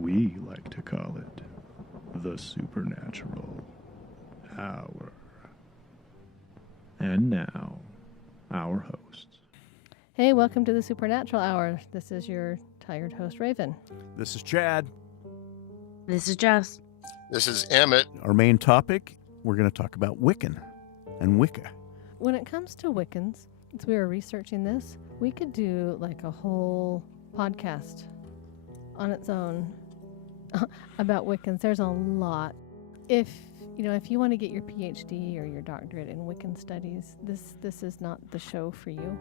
We like to call it the Supernatural Hour. And now, our hosts. Hey, welcome to the Supernatural Hour. This is your tired host, Raven. This is Chad. This is Jess. This is Emmett. Our main topic, we're going to talk about Wiccan and Wicca. When it comes to Wiccans, as we were researching this, we could do like a whole podcast on its own about Wiccans. There's a lot. If you want to get your PhD or your doctorate in Wiccan studies, this is not the show for you.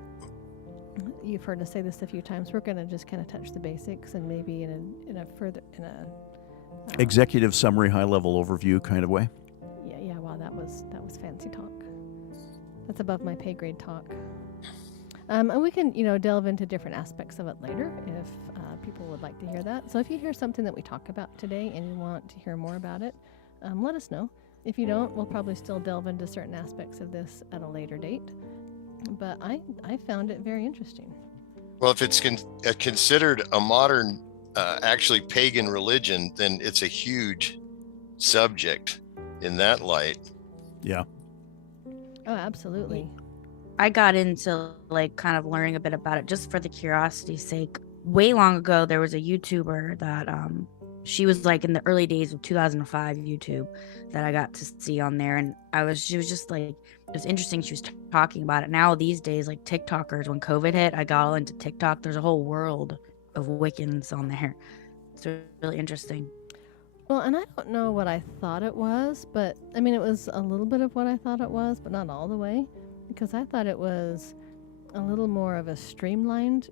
You've heard us say this a few times. We're going to just kind of touch the basics and maybe in a executive summary, high-level overview kind of way. Yeah. Wow, that was fancy talk. That's above my pay grade talk. And we can, delve into different aspects of it later if people would like to hear that. So if you hear something that we talk about today and you want to hear more about it, let us know. If you don't, we'll probably still delve into certain aspects of this at a later date. But I found it very interesting. Well, if it's considered a modern, actually pagan religion, then it's a huge subject in that light. Yeah. Oh, absolutely. I got into kind of learning a bit about it just for the curiosity's sake. Way long ago, there was a YouTuber that she was in the early days of 2005 YouTube that I got to see on there, and she was just it was interesting. She was talking about it. Now these days, TikTokers, when COVID hit, I got all into TikTok. There's a whole world of Wiccans on there. It's really interesting. Well, and I don't know what I thought it was, but I mean, it was a little bit of what I thought it was, but not all the way, because I thought it was a little more of a streamlined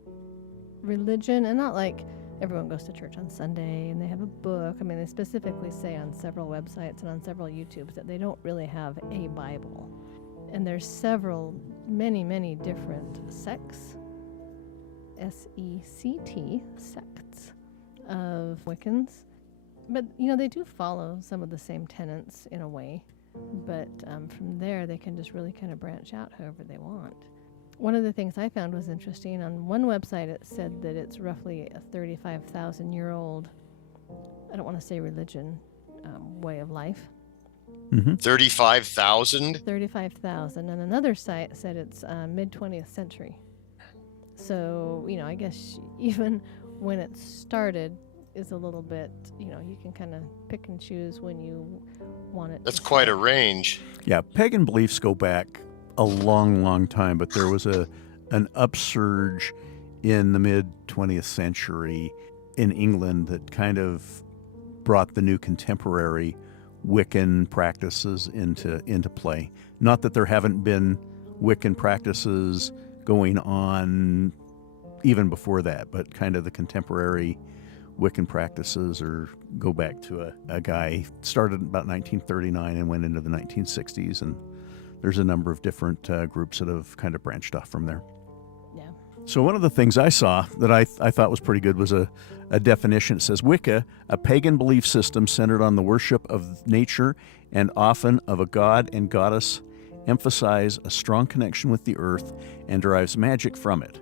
religion, and not like everyone goes to church on Sunday and they have a book. I mean, they specifically say on several websites and on several YouTubes that they don't really have a Bible. And there's many different sects, S-E-C-T, sects of Wiccans. But, they do follow some of the same tenets in a way. But from there, they can just really kind of branch out however they want. One of the things I found was interesting. On one website, it said that it's roughly a 35,000-year-old, I don't want to say religion, way of life. Mm-hmm. 35,000? 35,000. And another site said it's mid-20th century. So, I guess even when it started is a little bit, you can kind of pick and choose when you want it. That's quite a range. Yeah, pagan beliefs go back a long time, but there was an upsurge in the mid-20th century in England that kind of brought the new contemporary Wiccan practices into play. Not that there haven't been Wiccan practices going on even before that, but kind of the contemporary Wiccan practices go back to a guy started about 1939 and went into the 1960s, and there's a number of different groups that have kind of branched off from there. Yeah. So one of the things I saw that I thought was pretty good was a definition. It says, Wicca, a pagan belief system centered on the worship of nature and often of a god and goddess, emphasize a strong connection with the earth and derives magic from it.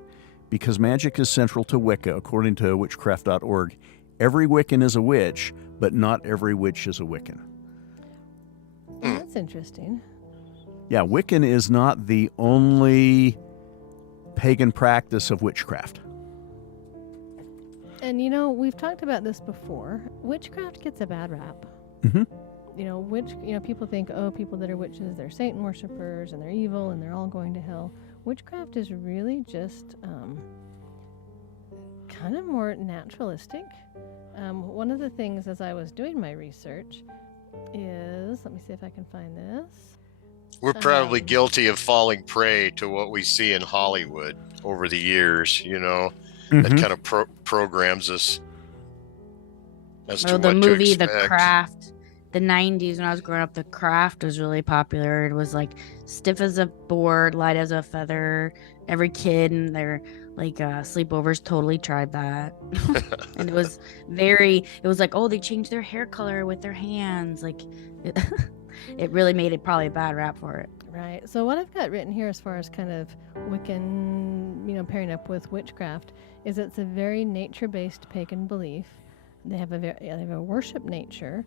Because magic is central to Wicca, according to witchcraft.org, every Wiccan is a witch, but not every witch is a Wiccan. Well, that's interesting. Yeah, Wiccan is not the only pagan practice of witchcraft. And, we've talked about this before. Witchcraft gets a bad rap. Mm-hmm. People think, people that are witches, they're Satan worshipers and they're evil and they're all going to hell. Witchcraft is really just kind of more naturalistic. One of the things as I was doing my research is, let me see if I can find this. We're probably guilty of falling prey to what we see in Hollywood over the years, Mm-hmm. that kind of programs us as to the what movie to The expect. Craft, the 90s when I was growing up, The Craft was really popular. It was stiff as a board, light as a feather. Every kid and their sleepovers totally tried that. And it was they changed their hair color with their hands. It really made it probably a bad rap for it. Right. So what I've got written here as far as kind of Wiccan, pairing up with witchcraft, is it's a very nature-based pagan belief. They have they have a worship nature,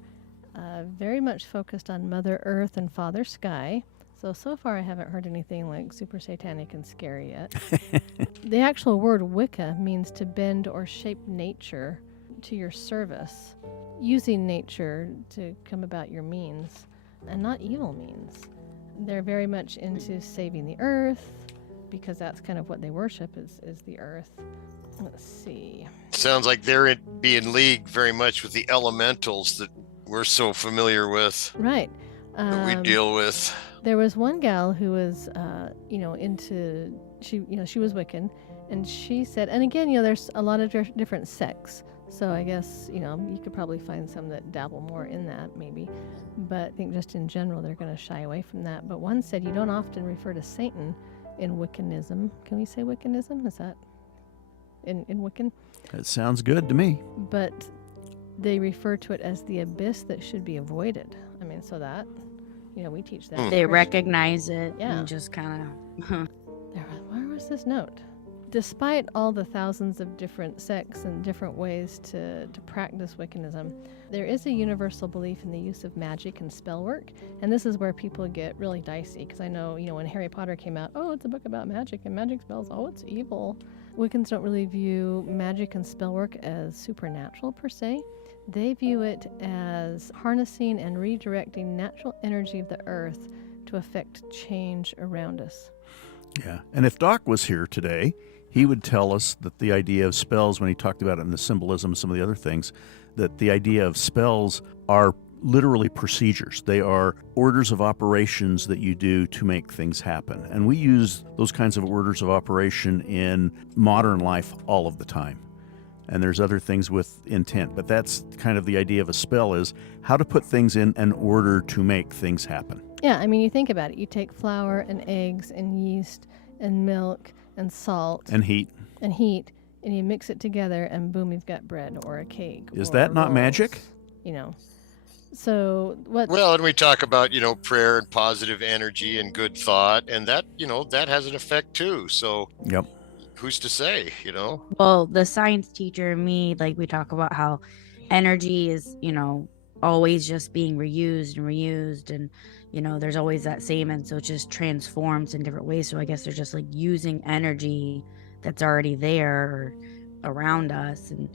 very much focused on Mother Earth and Father Sky. So far I haven't heard anything like super satanic and scary yet. The actual word Wicca means to bend or shape nature to your service, using nature to come about your means, and not evil means. They're very much into saving the earth, because that's kind of what they worship is the earth. Let's see. Sounds like they're in league very much with the elementals that we're so familiar with, Right. that we deal with. There was one gal who was, she was Wiccan, and she said, and again, there's a lot of different sects. So I guess, you could probably find some that dabble more in that, maybe. But I think just in general, they're going to shy away from that. But one said you don't often refer to Satan in Wiccanism. Can we say Wiccanism? Is that in Wiccan? That sounds good to me. But they refer to it as the abyss that should be avoided. I mean, so that, we teach that. They recognize it Yeah. and just kind of. Where was this note? Despite all the thousands of different sects and different ways to practice Wiccanism, there is a universal belief in the use of magic and spell work. And this is where people get really dicey, because I know, when Harry Potter came out, oh, it's a book about magic and magic spells, oh, it's evil. Wiccans don't really view magic and spell work as supernatural per se. They view it as harnessing and redirecting natural energy of the earth to affect change around us. Yeah. And if Doc was here today, he would tell us that the idea of spells, when he talked about it in the symbolism, some of the other things, that the idea of spells are literally procedures. They are orders of operations that you do to make things happen. And we use those kinds of orders of operation in modern life all of the time. And there's other things with intent, but that's kind of the idea of a spell, is how to put things in an order to make things happen. Yeah, I mean, you think about it. You take flour and eggs and yeast and milk and salt And heat. and you mix it together, and boom, you've got bread or a cake. Is or that not rolls, magic? So what? Well, and we talk about, prayer and positive energy and good thought, and that, that has an effect too. So Yep. who's to say, Well, the science teacher and me, we talk about how energy is, always just being reused and reused, and there's always that same, and so it just transforms in different ways. So I guess they're just using energy that's already there around us, and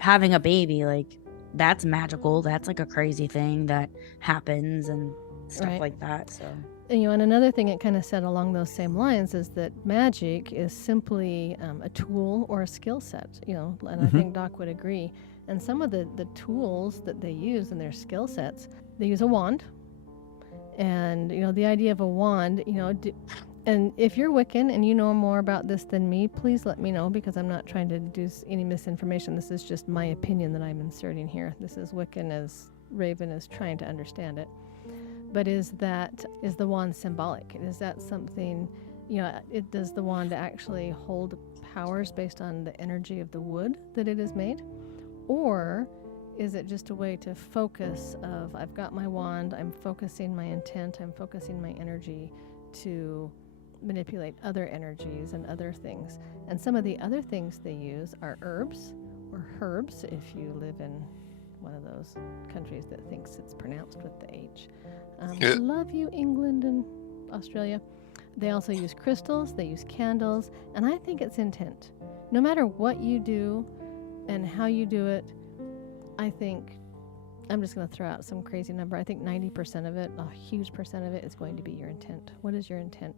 having a baby, that's magical. That's a crazy thing that happens and stuff Right. like that. So And another thing it kind of said along those same lines is that magic is simply a tool or a skill set, and I think Doc would agree. And some of the tools that they use in their skill sets, they use a wand. And, the idea of a wand, and if you're Wiccan and you know more about this than me, please let me know, because I'm not trying to do any misinformation. This is just my opinion that I'm inserting here. This is Wiccan as Raven is trying to understand it. But is the wand symbolic? Is that something, does the wand actually hold powers based on the energy of the wood that it is made? Or is it just a way to focus of, I've got my wand, I'm focusing my intent, I'm focusing my energy to manipulate other energies and other things? And some of the other things they use are herbs or herbs, if you live in one of those countries that thinks it's pronounced with the H. Love you, England and Australia. They also use crystals, they use candles, and I think it's intent. No matter what you do and how you do it, I think, I'm just going to throw out some crazy number. I think 90% of it, a huge percent of it, is going to be your intent. What is your intent?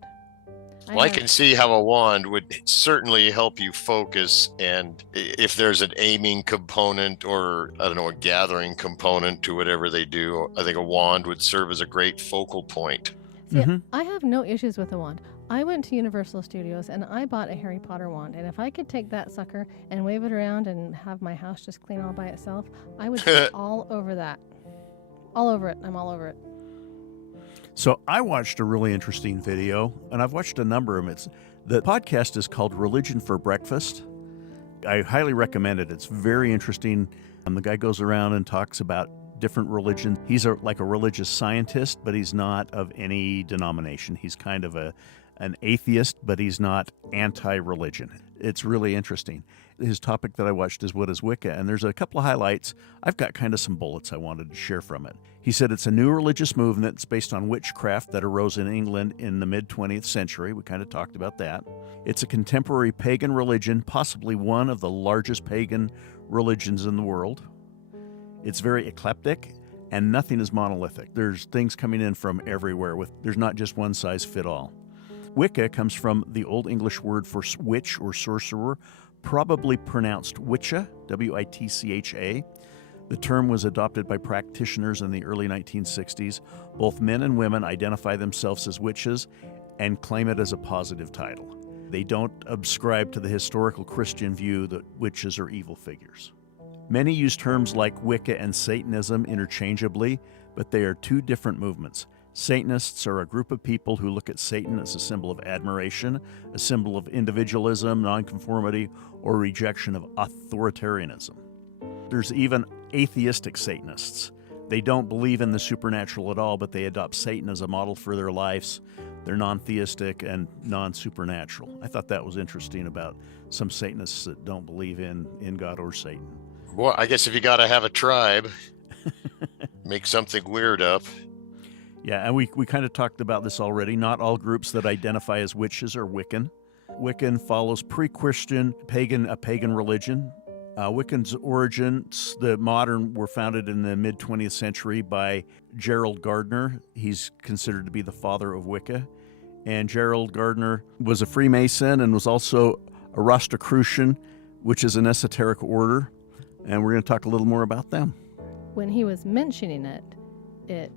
I can see how a wand would certainly help you focus, and if there's an aiming component or, I don't know, a gathering component to whatever they do, I think a wand would serve as a great focal point. See, I have no issues with a wand. I went to Universal Studios and I bought a Harry Potter wand, and if I could take that sucker and wave it around and have my house just clean all by itself, I would be all over that. All over it. I'm all over it. So I watched a really interesting video, and I've watched a number of them. The podcast is called Religion for Breakfast. I highly recommend it. It's very interesting. The guy goes around and talks about different religions. He's like a religious scientist, but he's not of any denomination. He's kind of an atheist, but he's not anti-religion. It's really interesting. his topic that I watched is What is Wicca? And there's a couple of highlights. I've got kind of some bullets I wanted to share from it. He said it's a new religious movement. It's based on witchcraft that arose in England in the mid-20th century. We kind of talked about that. It's a contemporary pagan religion, possibly one of the largest pagan religions in the world. It's very eclectic, and nothing is monolithic. There's things coming in from everywhere. There's not just one size fit all. Wicca comes from the Old English word for witch or sorcerer, probably pronounced witcha, W-I-T-C-H-A. The term was adopted by practitioners in the early 1960s. Both men and women identify themselves as witches and claim it as a positive title. They don't ascribe to the historical Christian view that witches are evil figures. Many use terms like Wicca and Satanism interchangeably, but they are two different movements. Satanists are a group of people who look at Satan as a symbol of admiration, a symbol of individualism, nonconformity, or rejection of authoritarianism. There's even atheistic Satanists. They don't believe in the supernatural at all, but they adopt Satan as a model for their lives. They're non-theistic and non-supernatural. I thought that was interesting about some Satanists that don't believe in God or Satan. Well, I guess if you got to have a tribe, make something weird up. Yeah, and we kind of talked about this already. Not all groups that identify as witches are Wiccan. Wiccan follows pre-Christian a pagan religion. Wiccan's origins, the modern, were founded in the mid-20th century by Gerald Gardner. He's considered to be the father of Wicca. And Gerald Gardner was a Freemason and was also a Rosicrucian, which is an esoteric order. And we're going to talk a little more about them. When he was mentioning it, it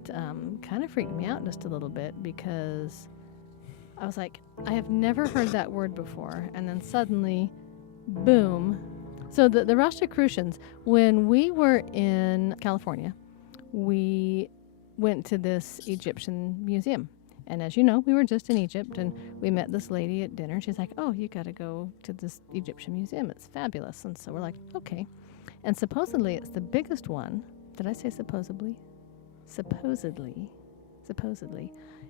kind of freaked me out just a little bit because I was like, I have never heard that word before. And then suddenly, boom. So the Rosicrucians, when we were in California, we went to this Egyptian museum. And as you know, we were just in Egypt, and we met this lady at dinner. She's like, oh, you got to go to this Egyptian museum. It's fabulous. And so we're like, okay. And supposedly it's the biggest one. Did I say supposedly? Supposedly.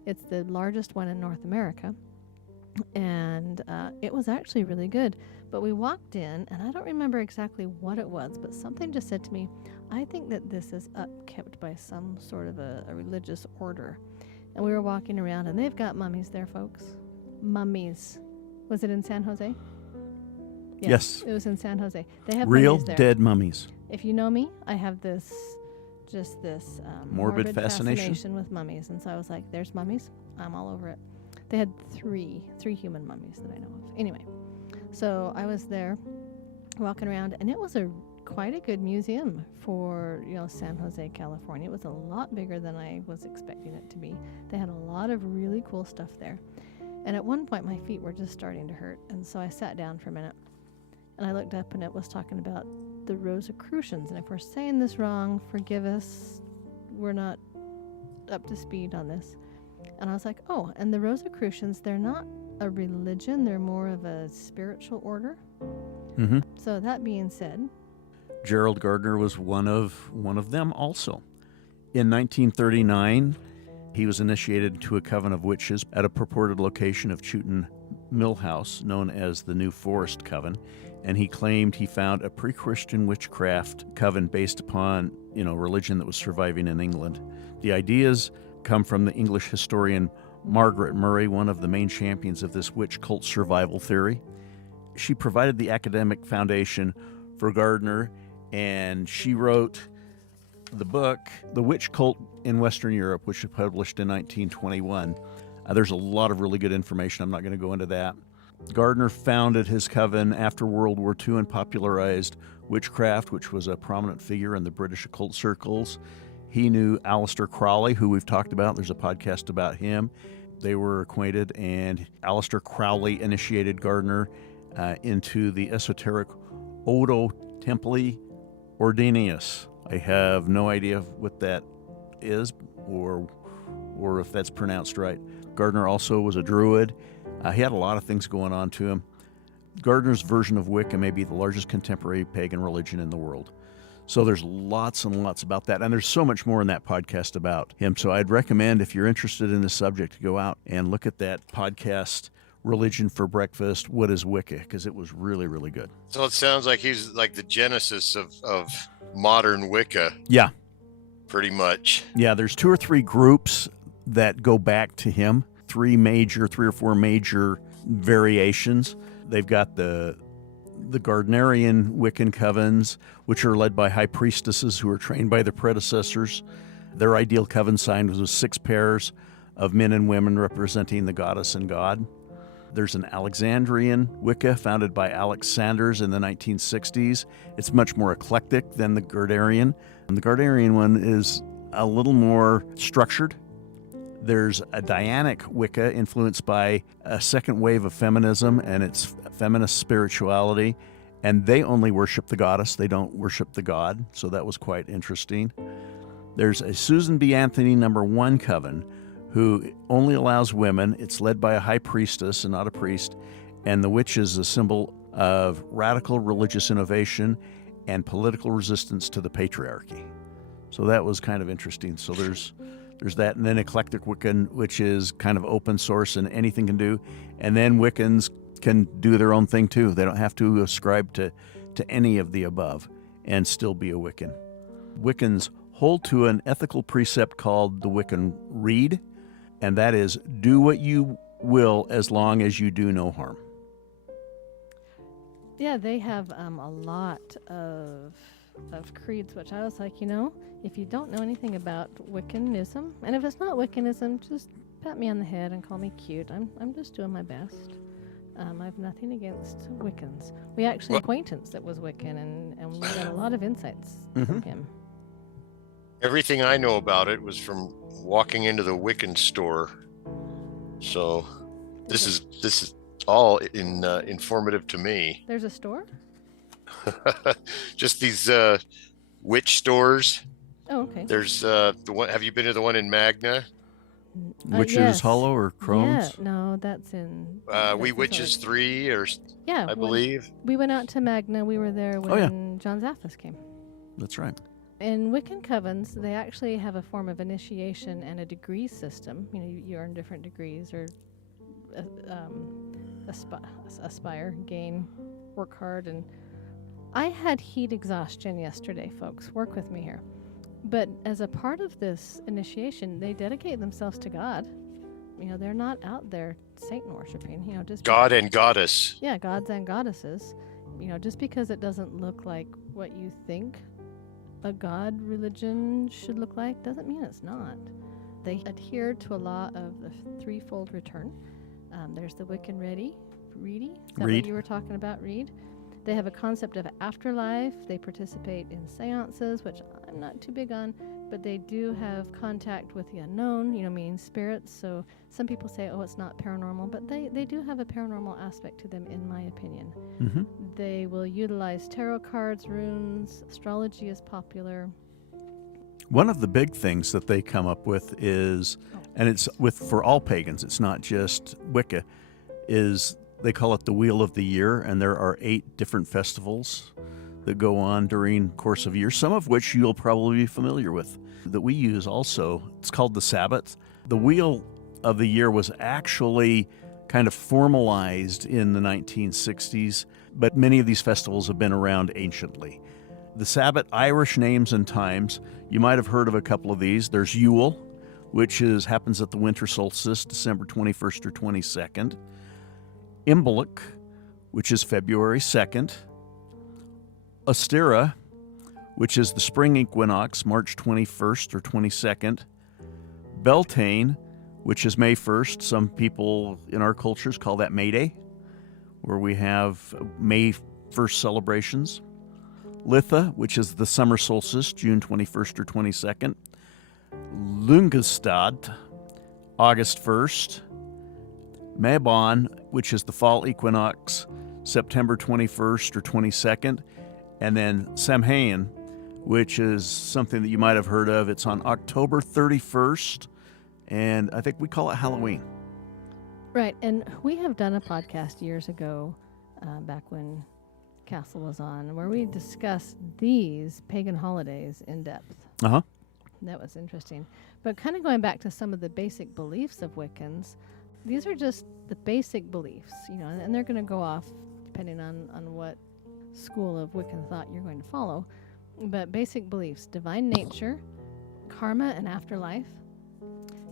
It's the largest one in North America. And it was actually really good. But we walked in, and I don't remember exactly what it was, but something just said to me, I think that this is upkept by some sort of a religious order. And we were walking around, and they've got mummies there, folks. Mummies. Was it in San Jose? Yeah, yes. It was in San Jose. They have real mummies there. Dead mummies. If you know me, I have this morbid fascination with mummies. And so I was like, there's mummies. I'm all over it. They had three human mummies that I know of. Anyway, so I was there walking around, and it was quite a good museum for, San Jose, California. It was a lot bigger than I was expecting it to be. They had a lot of really cool stuff there. And at one point, my feet were just starting to hurt. And so I sat down for a minute, and I looked up, and it was talking about the Rosicrucians. And if we're saying this wrong, forgive us. We're not up to speed on this. And I was like, oh, and the Rosicrucians, they're not a religion. They're more of a spiritual order. Mm-hmm. So that being said, Gerald Gardner was one of them also. In 1939, he was initiated to a coven of witches at a purported location of Chewton Mill House, known as the New Forest Coven, and he claimed he found a pre-Christian witchcraft coven based upon, religion that was surviving in England. The ideas come from the English historian Margaret Murray, one of the main champions of this witch cult survival theory. She provided the academic foundation for Gardner, and she wrote the book, The Witch Cult in Western Europe, which was published in 1921. There's a lot of really good information. I'm not going to go into that. Gardner founded his coven after World War II and popularized witchcraft, which was a prominent figure in the British occult circles. He knew Aleister Crowley, who we've talked about. There's a podcast about him. They were acquainted, and Aleister Crowley initiated Gardner into the esoteric Odo Templi Ordinius. I have no idea what that is or if that's pronounced right. Gardner also was a druid. He had a lot of things going on to him. Gardner's version of Wicca may be the largest contemporary pagan religion in the world. So there's lots and lots about that. And there's so much more in that podcast about him. So I'd recommend, if you're interested in this subject, to go out and look at that podcast religion for breakfast, what is Wicca? Because it was really, really good. So it sounds like he's like the genesis of modern Wicca. Yeah. Pretty much. Yeah, there's 2 or 3 groups that go back to him. 3 or 4 major variations. They've got the Gardnerian Wiccan covens, which are led by high priestesses who are trained by their predecessors. Their ideal coven sign was 6 pairs of men and women representing the goddess and god. There's an Alexandrian Wicca founded by Alex Sanders in the 1960s. It's much more eclectic than the Gardnerian. And the Gardnerian one is a little more structured. There's a Dianic Wicca influenced by a second wave of feminism and its feminist spirituality. And they only worship the goddess. They don't worship the god. So that was quite interesting. There's a Susan B. Anthony #1 coven who only allows women. It's led by a high priestess and not a priest. And the witch is a symbol of radical religious innovation and political resistance to the patriarchy. So that was kind of interesting. So there's that. And then Eclectic Wiccan, which is kind of open source and anything can do. And then Wiccans can do their own thing too. They don't have to ascribe to any of the above and still be a Wiccan. Wiccans hold to an ethical precept called the Wiccan Rede, and that is, do what you will as long as you do no harm. Yeah, they have a lot of creeds, which I was like, if you don't know anything about Wiccanism, and if it's not Wiccanism, just pat me on the head and call me cute. I'm just doing my best. I have nothing against Wiccans. We actually had an acquaintance that was Wiccan, and we got a lot of insights from him. Everything I know about it was from walking into the Wicca Store. So this is all informative to me. There's a store? Just these witch stores. Oh, okay. There's the one. Have you been to the one in Magna? Witches yes. Hollow or Crohn's? Yeah, no, that's in. We Witches 3, or yeah, I believe. We went out to Magna. We were there when John Zaffis came. That's right. In Wiccan covens, they actually have a form of initiation and a degree system. You earn different degrees or aspire, gain, work hard. And I had heat exhaustion yesterday, folks. Work with me here. But as a part of this initiation, they dedicate themselves to God. They're not out there Satan worshiping. Just God and goddess. Yeah, gods and goddesses. Just because it doesn't look like what you think a god religion should look like doesn't mean it's not. They adhere to a law of the threefold return. There's the Wiccan Rede. Is that what you were talking about, Reed? They have a concept of afterlife. They participate in seances, which I'm not too big on, but they do have contact with the unknown, meaning spirits. So some people say, oh, it's not paranormal, but they do have a paranormal aspect to them, in my opinion. Mm-hmm. They will utilize tarot cards, runes, astrology is popular. One of the big things that they come up with is, and it's for all pagans, it's not just Wicca, is they call it the Wheel of the Year, and there are 8 different festivals that go on during the course of a year, some of which you'll probably be familiar with, that we use also. It's called the Sabbath. The Wheel of the Year was actually kind of formalized in the 1960s, but many of these festivals have been around anciently. The Sabbath, Irish names and times, you might have heard of a couple of these. There's Yule, which happens at the winter solstice, December 21st or 22nd. Imbolc, which is February 2nd. Ostera, which is the spring equinox, March 21st or 22nd. Beltane, which is May 1st. Some people in our cultures call that May Day, where we have May 1st celebrations. Litha, which is the summer solstice, June 21st or 22nd. Lungestad, August 1st. Mabon, which is the fall equinox, September 21st or 22nd. And then Samhain, which is something that you might have heard of. It's on October 31st, and I think we call it Halloween. Right, and we have done a podcast years ago, back when Castle was on, where we discussed these pagan holidays in depth. Uh-huh. That was interesting. But kind of going back to some of the basic beliefs of Wiccans, these are just the basic beliefs, and they're going to go off depending on what school of Wiccan thought you're going to follow. But basic beliefs: divine nature, karma and afterlife,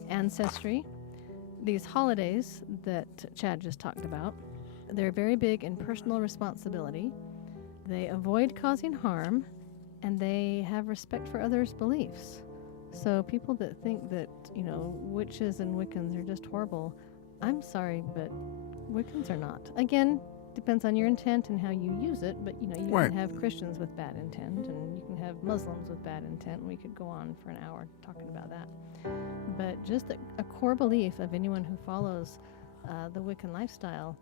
ancestry, these holidays that Chad just talked about. They're very big in personal responsibility. They avoid causing harm, and they have respect for others' beliefs. So people that think that, witches and Wiccans are just horrible, I'm sorry, but Wiccans are not. Again, depends on your intent and how you use it, but, you Right. can have Christians with bad intent, and you can have Muslims with bad intent, and we could go on for an hour talking about that. But just a core belief of anyone who follows the Wiccan lifestyle,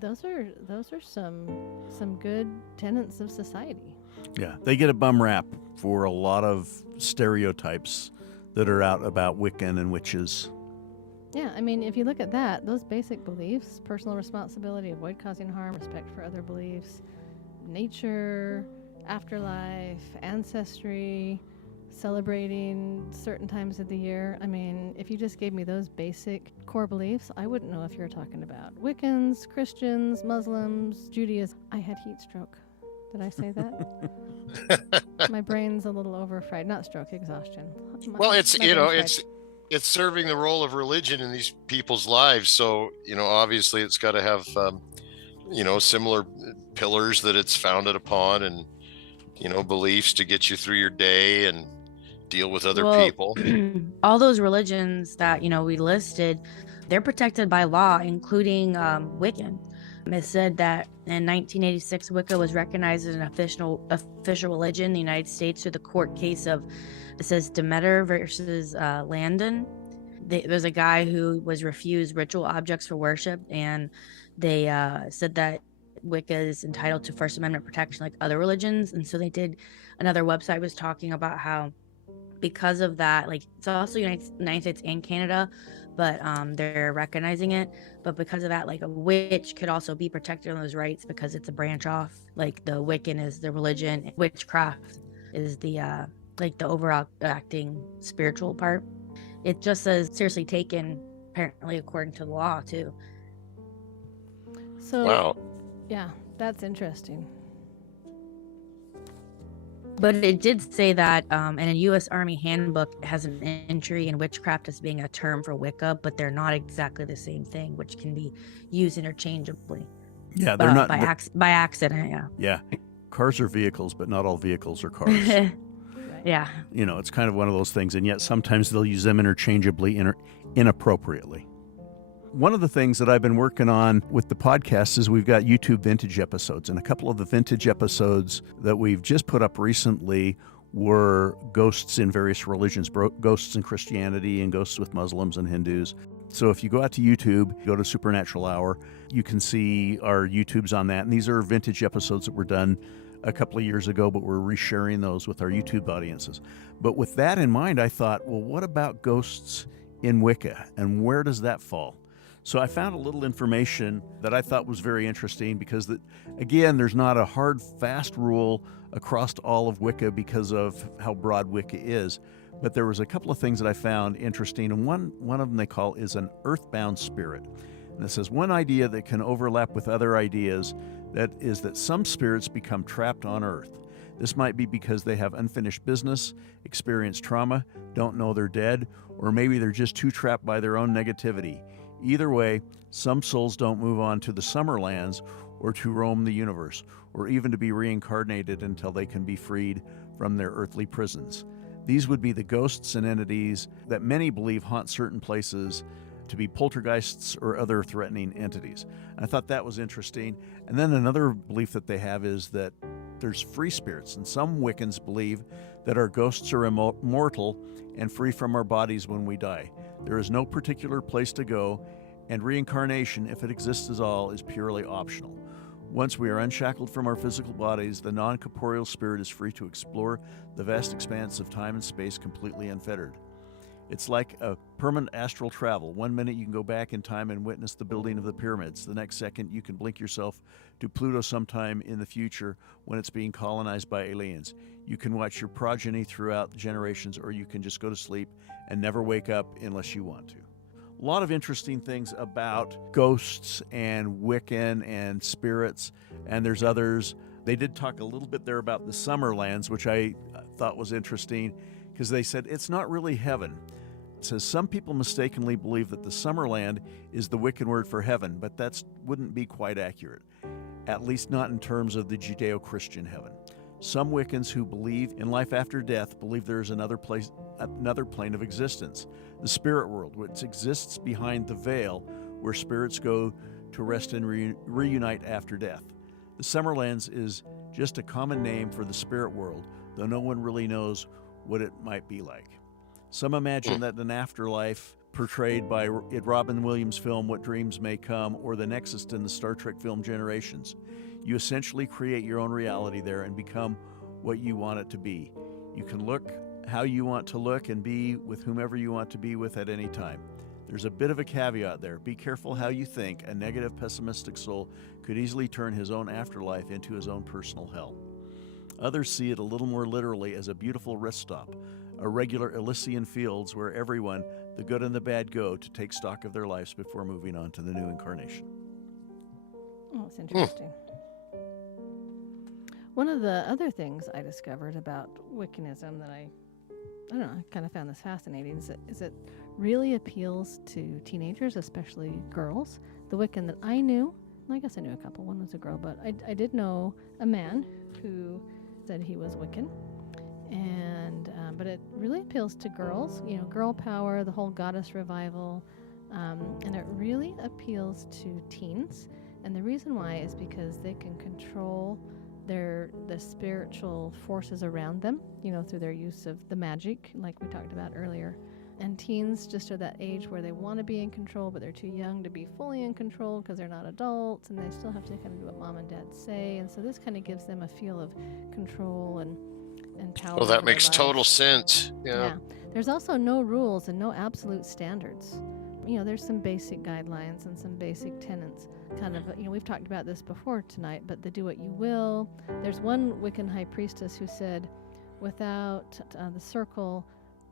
those are some good tenets of society. Yeah, they get a bum rap for a lot of stereotypes that are out about Wiccan and witches. Yeah, I mean, if you look at that, those basic beliefs: personal responsibility, avoid causing harm, respect for other beliefs, nature, afterlife, ancestry, celebrating certain times of the year. I mean, if you just gave me those basic core beliefs, I wouldn't know if you were talking about Wiccans, Christians, Muslims, Judaism. I had heat stroke. Did I say that? My brain's a little overfried. Not stroke, exhaustion. Well, it's My brain's fried. it's serving the role of religion in these people's lives. So obviously it's got to have similar pillars that it's founded upon, and beliefs to get you through your day and deal with other people. All those religions that we listed, they're protected by law, including Wiccan. It said that in 1986, Wicca was recognized as an official religion in the United States through the court case of, it says, Demeter versus Landon. There's a guy who was refused ritual objects for worship, and they said that Wicca is entitled to First Amendment protection like other religions. And so they did, another website was talking about how because of that, like, it's also United States and Canada, but they're recognizing it. But because of that, like, a witch could also be protected on those rights because it's a branch off. Like, the Wiccan is the religion, witchcraft is the like the overall acting spiritual part. It just says seriously taken, apparently, according to the law too. So, Wow. yeah, that's interesting. But it did say that in a U.S. Army handbook, it has an entry in witchcraft as being a term for Wicca, but they're not exactly the same thing, which can be used interchangeably. Yeah, they're not by accident. Yeah. Yeah, cars are vehicles, but not all vehicles are cars. Yeah. It's kind of one of those things, and yet sometimes they'll use them interchangeably, inappropriately. One of the things that I've been working on with the podcast is we've got YouTube vintage episodes, and a couple of the vintage episodes that we've just put up recently were ghosts in various religions, ghosts in Christianity and ghosts with Muslims and Hindus. So if you go out to YouTube, go to Supernatural Hour, you can see our YouTubes on that. And these are vintage episodes that were done a couple of years ago, but we're resharing those with our YouTube audiences. But with that in mind, I thought, well, what about ghosts in Wicca, and where does that fall? So I found a little information that I thought was very interesting because, again, there's not a hard, fast rule across all of Wicca because of how broad Wicca is. But there was a couple of things that I found interesting, and one of them they call is an earthbound spirit. And it says one idea that can overlap with other ideas that is that some spirits become trapped on Earth. This might be because they have unfinished business, experience trauma, don't know they're dead, or maybe they're just too trapped by their own negativity. Either way, some souls don't move on to the summer lands or to roam the universe, or even to be reincarnated until they can be freed from their earthly prisons. These would be the ghosts and entities that many believe haunt certain places to be poltergeists or other threatening entities. And I thought that was interesting. And then another belief that they have is that there's free spirits, and some Wiccans believe that our ghosts are immortal and free from our bodies when we die. There is no particular place to go, and reincarnation, if it exists at all, is purely optional. Once we are unshackled from our physical bodies, the non-corporeal spirit is free to explore the vast expanse of time and space completely unfettered. It's like a permanent astral travel. 1 minute you can go back in time and witness the building of the pyramids. The next second you can blink yourself to Pluto sometime in the future when it's being colonized by aliens. You can watch your progeny throughout the generations, or you can just go to sleep and never wake up unless you want to. A lot of interesting things about ghosts and Wiccan and spirits, and there's others. They did talk a little bit there about the Summerlands, which I thought was interesting, because they said it's not really heaven. It says some people mistakenly believe that the Summerland is the Wiccan word for heaven, but that wouldn't be quite accurate, at least not in terms of the Judeo-Christian heaven. Some Wiccans who believe in life after death believe there is another plane of existence, the spirit world, which exists behind the veil, where spirits go to rest and reunite after death. The Summerlands is just a common name for the spirit world, though no one really knows what it might be like. Some imagine that an afterlife portrayed by Robin Williams' film What Dreams May Come, or the Nexus in the Star Trek film Generations. You essentially create your own reality there and become what you want it to be. You can look how you want to look and be with whomever you want to be with at any time. There's a bit of a caveat there. Be careful how you think. A negative, pessimistic soul could easily turn his own afterlife into his own personal hell. Others see it a little more literally as a beautiful rest stop, a regular Elysian fields where everyone, the good and the bad, go to take stock of their lives before moving on to the new incarnation. Oh, that's interesting. One of the other things I discovered about Wiccanism that I don't know, I kind of found this fascinating, is it really appeals to teenagers, especially girls. The Wiccan that I knew, I guess I knew a couple, one was a girl, but I did know a man who said he was Wiccan. And but it really appeals to girls, girl power, the whole goddess revival, and it really appeals to teens. And the reason why is because they can control the spiritual forces around them, through their use of the magic, like we talked about earlier. And teens just are that age where they want to be in control, but they're too young to be fully in control because they're not adults, and they still have to kind of do what mom and dad say. And so this kind of gives them a feel of control and power. Well, that makes total sense. Yeah. There's also no rules and no absolute standards. There's some basic guidelines and some basic tenets. Kind of, we've talked about this before tonight, but the do what you will. There's one Wiccan high priestess who said, without the circle,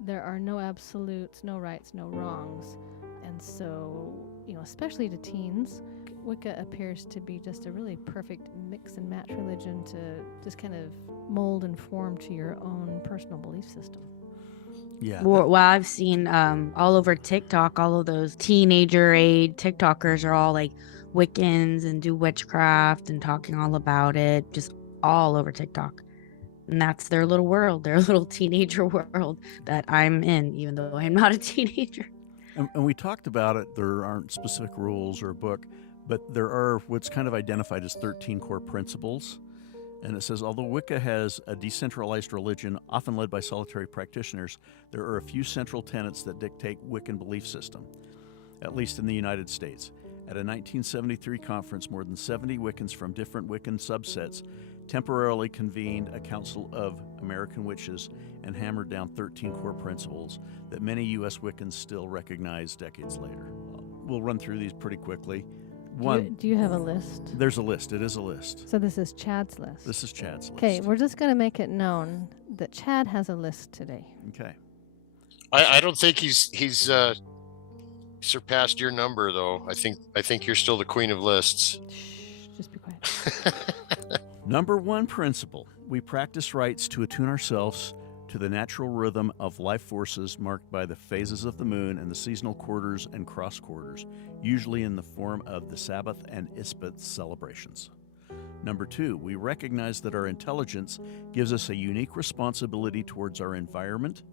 there are no absolutes, no rights, no wrongs. And so, especially to teens, Wicca appears to be just a really perfect mix and match religion to just kind of mold and form to your own personal belief system. Yeah. Well, I've seen all over TikTok, all of those teenager age TikTokers are all like Wiccans and do witchcraft and talking all about it, just all over TikTok. And that's their little world, their little teenager world that I'm in, even though I'm not a teenager. And we talked about it. There aren't specific rules or a book, but there are what's kind of identified as 13 core principles. And it says, although Wicca has a decentralized religion, often led by solitary practitioners, there are a few central tenets that dictate Wiccan belief system, at least in the United States. At a 1973 conference, more than 70 Wiccans from different Wiccan subsets temporarily convened a council of American witches and hammered down 13 core principles that many U.S. Wiccans still recognize decades later. We'll run through these pretty quickly. One, do you have a list? There's a list. It is a list. So this is Chad's list. This is Chad's list. Okay, we're just going to make it known that Chad has a list today. Okay. I don't think he's surpassed your number, though. I think you're still the queen of lists. Shh, just be quiet. Number one principle: we practice rites to attune ourselves to the natural rhythm of life forces marked by the phases of the moon and the seasonal quarters and cross quarters, usually in the form of the Sabbath and Isbeth celebrations. Number two, we recognize that our intelligence gives us a unique responsibility towards our environment.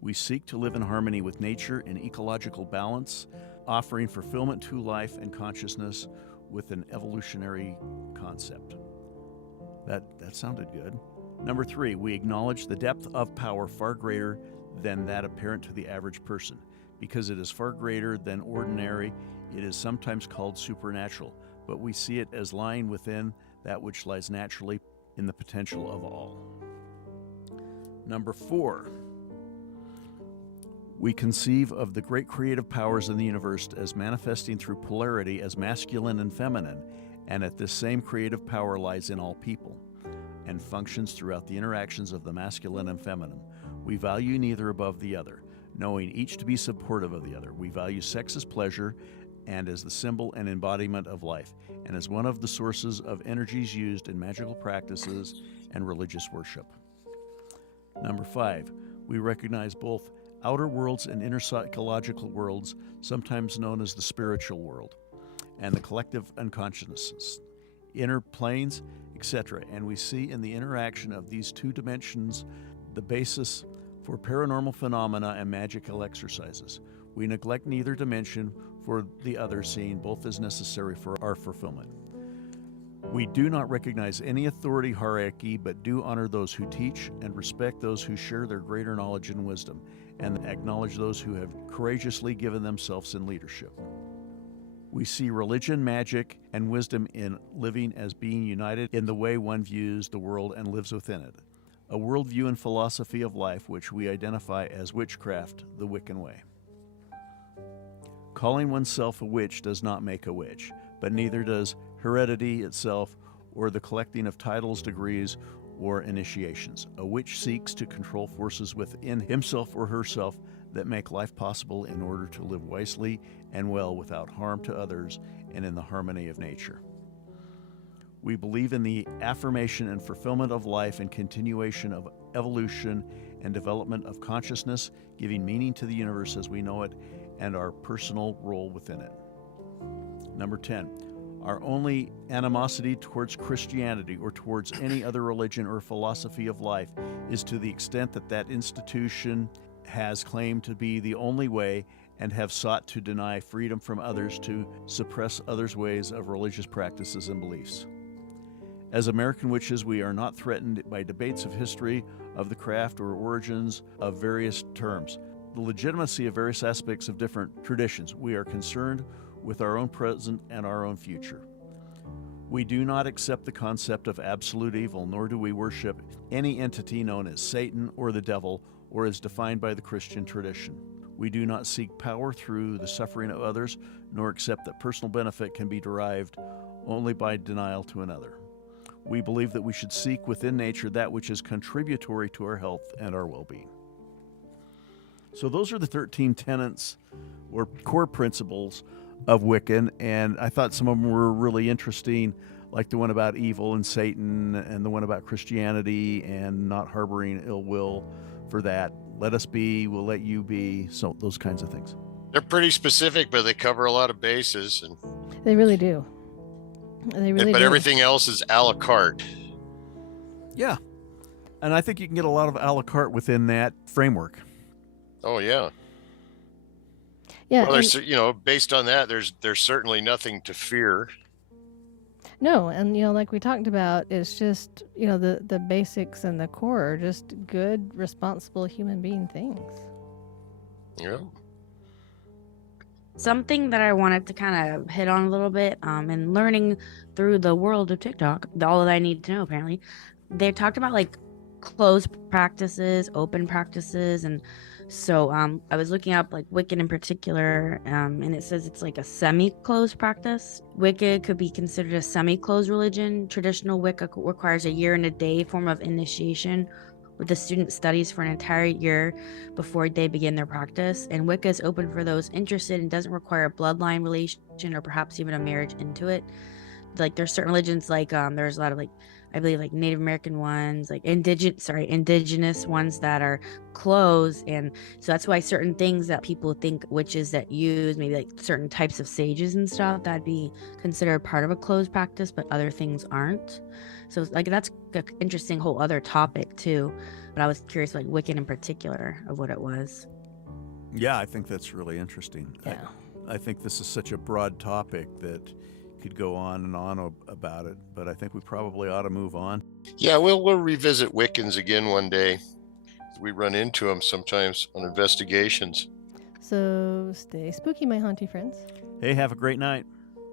We seek to live in harmony with nature in ecological balance, offering fulfillment to life and consciousness with an evolutionary concept. That sounded good. Number three, we acknowledge the depth of power far greater than that apparent to the average person. Because it is far greater than ordinary, it is sometimes called supernatural, but we see it as lying within that which lies naturally in the potential of all. Number four, we conceive of the great creative powers in the universe as manifesting through polarity as masculine and feminine, and that this same creative power lies in all people and functions throughout the interactions of the masculine and feminine. We value neither above the other, knowing each to be supportive of the other. We value sex as pleasure and as the symbol and embodiment of life, and as one of the sources of energies used in magical practices and religious worship. Number 5, we recognize both outer worlds and inner psychological worlds, sometimes known as the spiritual world, and the collective unconsciousnesses, inner planes, etc. And we see in the interaction of these two dimensions the basis for paranormal phenomena and magical exercises. We neglect neither dimension for the other, seeing both as necessary for our fulfillment. We do not recognize any authority hierarchy, but do honor those who teach and respect those who share their greater knowledge and wisdom, and acknowledge those who have courageously given themselves in leadership. We see religion, magic, and wisdom in living as being united in the way one views the world and lives within it. A worldview and philosophy of life which we identify as witchcraft, the Wiccan way. Calling oneself a witch does not make a witch, but neither does heredity itself or the collecting of titles, degrees, or initiations. A witch seeks to control forces within himself or herself that make life possible in order to live wisely and well without harm to others and in the harmony of nature. We believe in the affirmation and fulfillment of life and continuation of evolution and development of consciousness, giving meaning to the universe as we know it and our personal role within it. Number 10, our only animosity towards Christianity or towards any other religion or philosophy of life is to the extent that that institution has claimed to be the only way and have sought to deny freedom from others to suppress others' ways of religious practices and beliefs. As American witches, we are not threatened by debates of history, of the craft, or origins of various terms, the legitimacy of various aspects of different traditions. We are concerned with our own present and our own future. We do not accept the concept of absolute evil, nor do we worship any entity known as Satan or the devil, or as defined by the Christian tradition. We do not seek power through the suffering of others, nor accept that personal benefit can be derived only by denial to another. We believe that we should seek within nature that which is contributory to our health and our well-being. So those are the 13 tenets or core principles of Wiccan, and I thought some of them were really interesting, like the one about evil and Satan, and the one about Christianity and not harboring ill will for that. Let us be, we'll let you be, so those kinds of things. They're pretty specific, but they cover a lot of bases. And They really do. They really but do. everything else is a la carte. Yeah, and I think you can get a lot of a la carte within that framework. Oh yeah. Yeah. Well, there's based on that, there's certainly nothing to fear. No, and like we talked about, it's just the basics and the core are just good, responsible human being things. Yeah. Something that I wanted to kind of hit on a little bit, and learning through the world of TikTok, all that I need to know apparently, they talked about like closed practices, open practices, and so I was looking up like Wiccan in particular, and it says it's like a semi-closed practice. Wicca could be considered a semi-closed religion. Traditional Wicca requires a year and a day form of initiation, where the student studies for an entire year before they begin their practice. And Wicca is open for those interested and doesn't require a bloodline relation or perhaps even a marriage into it. Like there's certain religions, like there's a lot of like, I believe like Native American ones, like indigenous ones that are closed. And so that's why certain things that people think witches that use, maybe like certain types of sages and stuff, that'd be considered part of a closed practice, but other things aren't. So like that's an interesting whole other topic too. But I was curious, like Wiccan in particular, of what it was. Yeah, I think that's really interesting. Yeah. I think this is such a broad topic that could go on and on about it, but I think we probably ought to move on. Yeah, we'll revisit Wiccans again one day. We run into them sometimes on investigations. So stay spooky, my haunty friends. Hey, have a great night.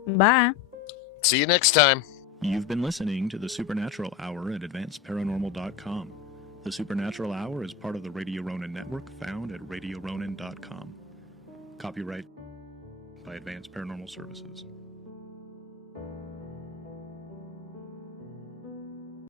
Bye. See you next time. You've been listening to the Supernatural Hour at AdvancedParanormal.com. The Supernatural Hour is part of the Radio Ronin network found at RadioRonin.com. Copyright by Advanced Paranormal Services.